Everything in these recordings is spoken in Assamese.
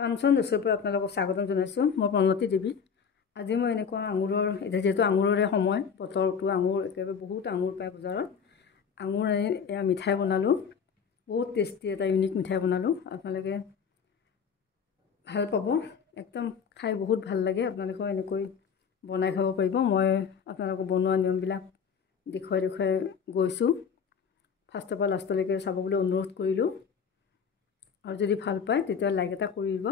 কাঞ্চন ৰেচিপিৰ পৰা আপোনালোকক স্বাগতম জনাইছোঁ। মই প্ৰণতি দেৱী। আজি মই এনেকুৱা আঙুৰৰ, এতিয়া যিহেতু আঙুৰৰে সময়, বতৰটো আঙুৰ একেবাৰে বহুত আঙুৰ পায় বজাৰত। আঙুৰ আনি এয়া মিঠাই বনালোঁ, বহুত টেষ্টি এটা ইউনিক মিঠাই বনালোঁ। আপোনালোকে ভাল পাব, একদম খাই বহুত ভাল লাগে। আপোনালোকেও এনেকৈ বনাই খাব পাৰিব। মই আপোনালোকক বনোৱা নিয়মবিলাক দেখুৱাই গৈছোঁ। ফাৰ্ষ্টৰ পৰা লাষ্টলৈকে চাব বুলি অনুৰোধ কৰিলোঁ। আৰু যদি ভাল পায় তেতিয়া লাইক এটা কৰি দিব।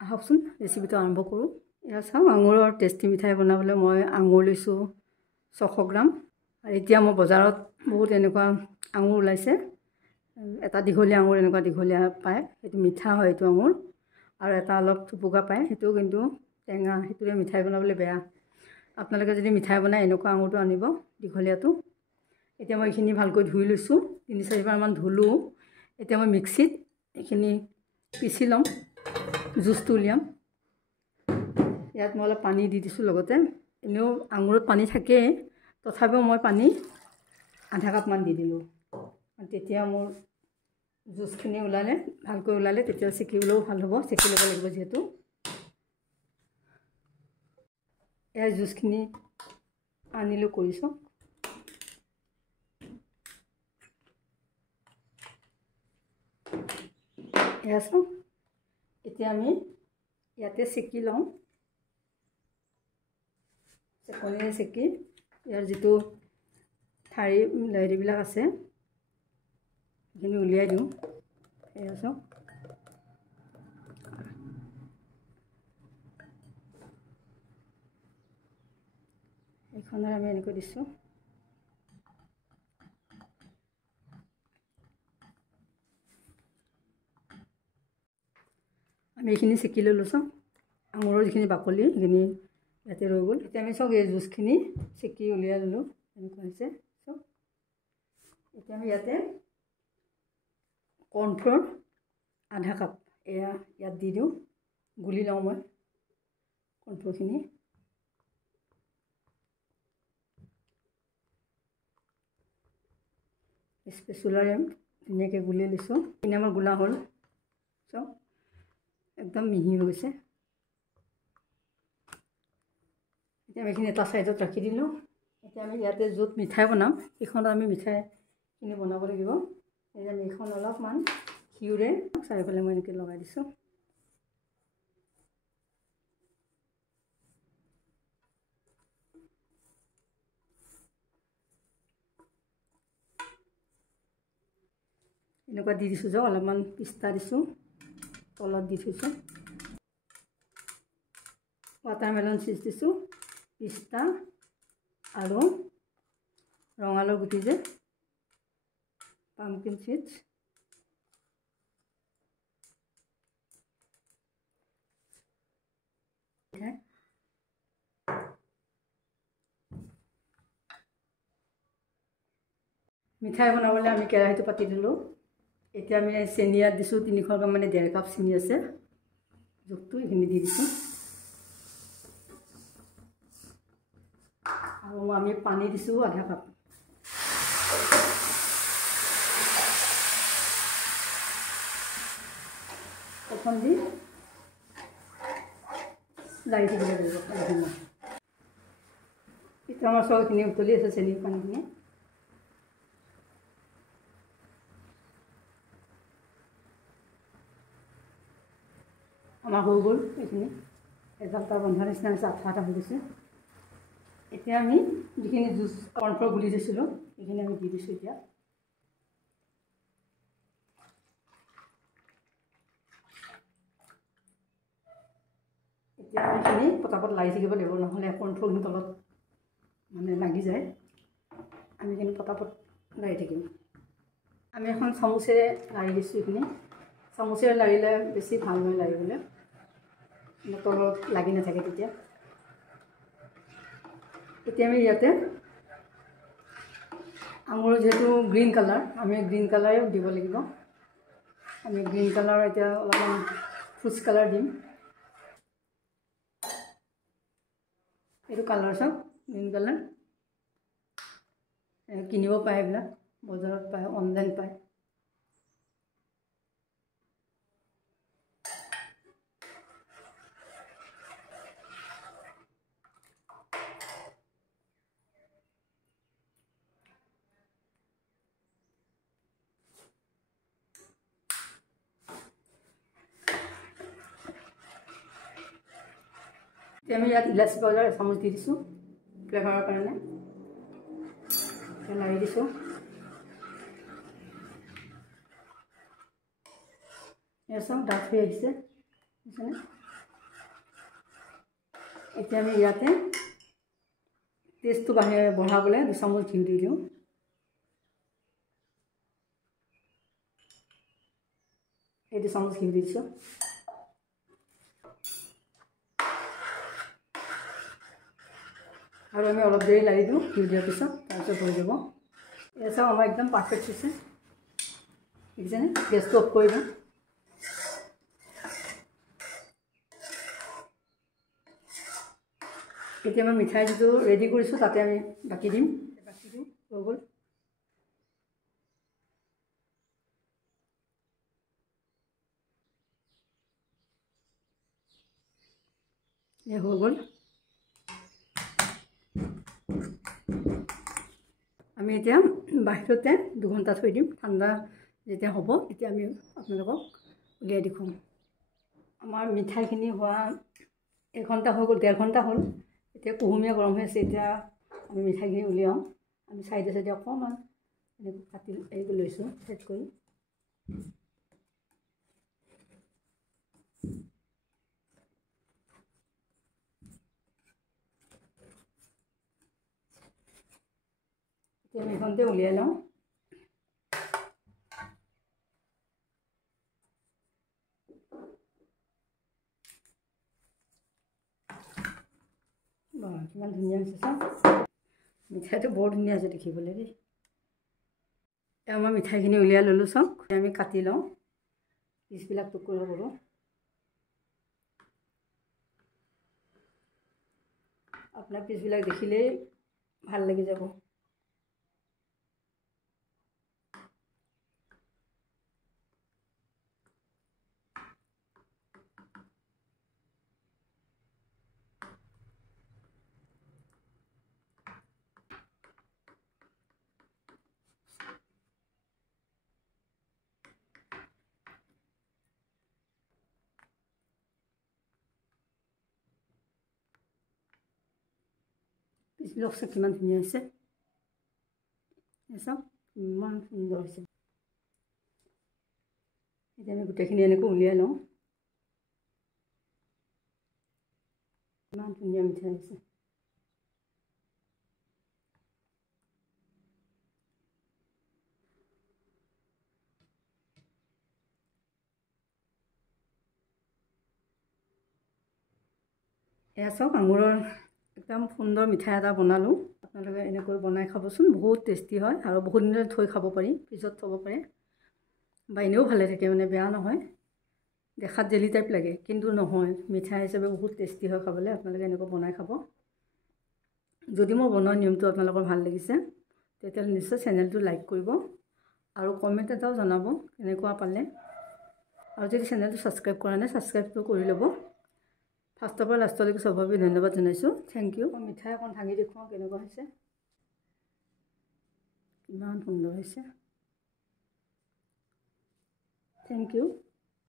আহকচোন ৰেচিপিটো আৰম্ভ কৰোঁ। এয়া চাওঁ, আঙুৰৰ টেষ্টি মিঠাই বনাবলৈ মই আঙুৰ লৈছোঁ 600 গ্ৰাম। আৰু এতিয়া মই বজাৰত বহুত এনেকুৱা আঙুৰ ওলাইছে। এটা দীঘলীয়া আঙুৰ এনেকুৱা দীঘলীয়া পায়, সেইটো মিঠা হয় এইটো আঙুৰ। আৰু এটা অলপ থুপুকা পায়, সেইটোও কিন্তু টেঙা, সেইটোৰে মিঠাই বনাবলৈ বেয়া। আপোনালোকে যদি মিঠাই বনায় এনেকুৱা আঙুৰটো আনিব, দীঘলীয়াটো। এতিয়া মই এইখিনি ভালকৈ ধুই লৈছোঁ, 3-4বাৰমান ধুলোঁ। এতিয়া মই মিক্সিত এইখিনি পিচি ল'ম, জুচটো উলিয়াম। ইয়াত মই অলপ পানী দি দিছোঁ লগতে। এনেও আঙুৰত পানী থাকেই, তথাপিও মই পানী আধা কাপমান দি দিলোঁ। তেতিয়া মোৰ জুচখিনি ওলালে, ভালকৈ ওলালে, তেতিয়া চেকিবলৈও ভাল হ'ব। চেকি ল'ব লাগিব যিহেতু। এয়া জুচখিনি আনিলোঁ কৰিছোঁ। এয়া চাওঁ, এতিয়া আমি ইয়াতে চেকি লওঁ। চেকনিৰে চেকি ইয়াৰ যিটো হেৰিবিলাক আছে সেইখিনি উলিয়াই দিওঁ। এয়া চাওঁ, এইখনেৰে আমি এনেকৈ দিছোঁ। আমি এইখিনি চেকি লৈ লৈছোঁ। আঙুৰৰ যিখিনি বাকলি সেইখিনি ইয়াতে ৰৈ গ'ল। এতিয়া আমি চাওক, এই জুচখিনি চেকি উলিয়াই ল'লোঁ, এনেকুৱা হৈছে চাওক। এতিয়া আমি ইয়াতে কৰ্ণফ্ল'ৰ আধা কাপ এয়া ইয়াত দি দিওঁ, গুলি লওঁ মই কৰ্ণফ্ল'ৰখিনি। স্পেচুলাৰে ধুনীয়াকৈ গুলি লৈছোঁ। এইখিনি আমাৰ গোলা হ'ল চাওক, একদম মিহি হৈ গৈছে। এতিয়া আমি এইখিনি এটা ছাইডত ৰাখি দিলোঁ। এতিয়া আমি ইয়াতে য'ত মিঠাই বনাম সেইখনত আমি মিঠাইখিনি বনাব লাগিব। এতিয়া আমি এইখন অলপমান ঘিউৰে চাৰিওফালে মই এনেকৈ লগাই দিছোঁ। এনেকুৱা দি দিছোঁ যে অলপমান পিস্তা দিছোঁ, তলত দি থৈছোঁ। ৱাটাৰমেলন চিজ দিছোঁ, পিস্তা আৰু ৰঙালাও গুটি যে পাম্পকিন চিজ। মিঠাই বনাবলৈ আমি কেৰাহীটো পাতি দিলোঁ। এতিয়া আমি চেনি ইয়াত দিছোঁ 300 গ্ৰাম, মানে 1.5 কাপ চেনি আছে জোখটো, এইখিনি দি দিছোঁ। আৰু আমি পানী দিছোঁ আধা কাপ। এখন দি লাৰি থাকিব লাগিব পানীখিনি। এতিয়া আমাৰ চবখিনি উতলি আছে, চেনিৰ পানীখিনি। আমাৰ হৈ গ'ল এইখিনি, এডাল তাৰ বন্ধা নিচিনা হৈছে, আঠা হৈ গৈছে। এতিয়া আমি যিখিনি জুচ কৰ্ণফ্ল'ৰ গুলি দিছিলোঁ সেইখিনি আমি দি দিছোঁ। এতিয়া আমি এইখিনি পটাপট লাৰি থাকিব লাগিব, নহ'লে কৰ্ণফ্ল'ৰখিনি তলত মানে লাগি যায়। আমি এইখিনি পটাপট লাৰি থাকিম। আমি এখন চামুচেৰে লাৰি দিছোঁ। এইখিনি চামুচেৰে লাৰিলে বেছি ভাল হয় লাৰিবলৈ, তলত লাগি নাথাকে তেতিয়া। এতিয়া আমি ইয়াতে আঙুৰৰ যিহেতু গ্ৰীণ কালাৰ, আমি গ্ৰীণ কালাৰে দিব লাগিব। আমি গ্ৰীণ কালাৰ এতিয়া অলপমান ফ্ৰুটছ কালাৰ দিম। এইটো কালাৰ চাওক, গ্ৰীণ কালাৰ কিনিব পায়, এইবিলাক বজাৰত পায়, অনলাইন পায়। এতিয়া আমি ইয়াত ইলাচি পাউডাৰ এচামুচ দি দিছোঁ ফ্লেভাৰৰ কাৰণে। লাৰি দিছোঁ। এয়া চাওক ডাঠ হৈ আহিছে, বুজিছেনে? এতিয়া আমি ইয়াতে টেষ্টটো বঢ়াবলৈ 2 চামুচ ঘিউ দি দিওঁ। এই 2 চামুচ ঘিউ দি দিছোঁ। আৰু আমি অলপ দেৰি লাৰি দিওঁ ঘিউ দিয়াৰ পিছত, তাৰপিছত হৈ যাব। এয়া চাওক আমাৰ একদম পাৰফেক্ট হৈছে, দেখিছেনে? গেছটো অফ কৰি দিওঁ। এতিয়া মই মিঠাই যিটো ৰেডি কৰিছোঁ তাতে আমি বাকি দিম। বাকি দিওঁ, হৈ গ'ল। এয়া হৈ গ'ল। আমি এতিয়া বাহিৰতে 2 ঘণ্টা থৈ দিম। ঠাণ্ডা যেতিয়া হ'ব তেতিয়া আমি আপোনালোকক উলিয়াই দেখুৱাম। আমাৰ মিঠাইখিনি হোৱা 1 ঘণ্টা হৈ গ'ল, 1.5 ঘণ্টা হ'ল। এতিয়া কুহুমীয়া গৰম হৈ আছে। এতিয়া আমি মিঠাইখিনি উলিয়াওঁ। আমি চাইডে চাইডে অকণমান এনেকৈ কাটি লৈছোঁ ছেট কৰি। এতিয়া আমি এইখনতে উলিয়াই লওঁ। কিমান ধুনীয়া হৈছে চাওক, মিঠাইটো বৰ ধুনীয়া হৈছে দেখিবলৈ দেই। এতিয়া মই মিঠাইখিনি উলিয়াই ল'লোঁ চাওক। আমি কাটি লওঁ, পিচবিলাক টুকুৰা কৰোঁ। আপোনাৰ পিচবিলাক দেখিলেই ভাল লাগি যাব। পিচবিলাক চাওক কিমান ধুনীয়া হৈছে, চাওক ইমান সুন্দৰ হৈছে। এতিয়া আমি গোটেইখিনি এনেকৈ উলিয়াই লওঁ। ইমান ধুনীয়া মিঠাই হৈছে। এয়া চাওক আঙুৰৰ একদম সুন্দৰ মিঠাই এটা বনালোঁ। আপোনালোকে এনেকৈ বনাই খাবচোন, বহুত টেষ্টি হয় আৰু বহুত দিনলৈ থৈ খাব পাৰি, ফ্ৰিজত থ'ব পাৰে বা এনেও ভালে থাকে, মানে বেয়া নহয়। দেখাত জেলি টাইপ লাগে কিন্তু নহয়, মিঠাই হিচাপে বহুত টেষ্টি হয় খাবলৈ। আপোনালোকে এনেকৈ বনাই খাব। যদি মই বনোৱা নিয়মটো আপোনালোকৰ ভাল লাগিছে তেতিয়াহ'লে নিশ্চয় চেনেলটো লাইক কৰিব আৰু কমেণ্ট এটাও জনাব কেনেকুৱা পালে। আৰু যদি চেনেলটো ছাবস্ক্ৰাইব কৰা নাই ছাবস্ক্ৰাইবটো কৰি ল'ব। ফাৰ্ষ্টৰ পৰা লাষ্টলৈকে চবকে ধন্যবাদ জনাইছোঁ। Thank you. মিঠাই অকণ ভাঙি দেখুৱাওঁ কেনেকুৱা হৈছে, ইমান সুন্দৰ হৈছে। Thank U.